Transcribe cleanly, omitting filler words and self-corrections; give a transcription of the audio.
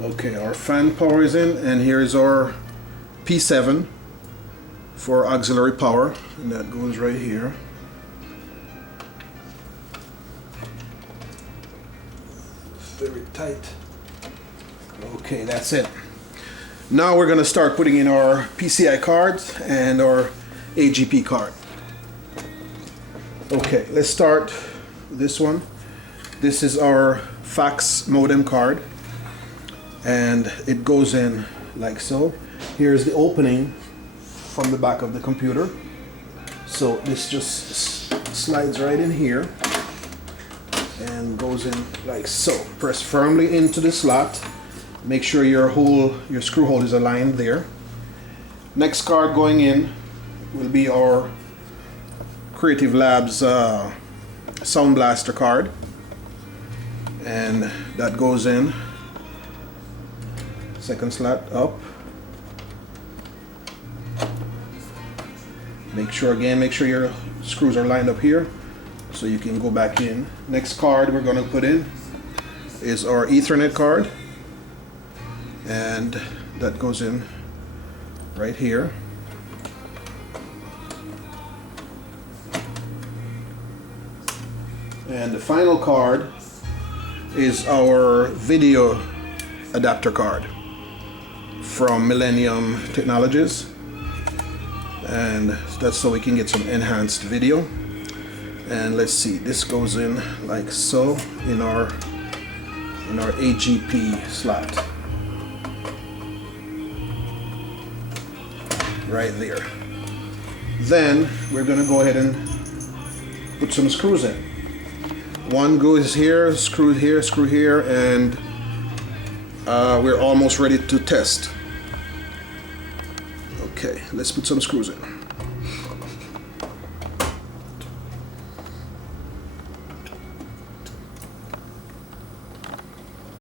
Okay, our fan power is in, and here is our P7 for auxiliary power, and that goes right here. Very tight. Okay, that's it. Now we're going to start putting in our PCI cards and our AGP card. Okay, let's start with this one. This is our fax modem card, and it goes in like so. Here's the opening from the back of the computer. So this just slides right in here and goes in like so. Press firmly into the slot. Make sure your screw hole is aligned there. Next card going in will be our Creative Labs Sound Blaster card, and that goes in. Second slot up. Make sure your screws are lined up here so you can go back in. Next card we're going to put in is our Ethernet card, and that goes in right here. And the final card is our video adapter card from Millennium Technologies, and that's so we can get some enhanced video. And let's see, this goes in like so in our AGP slot right there. Then we're going to go ahead and put some screws in. One goes here, screw here, and we're almost ready to test. Okay, let's put some screws in.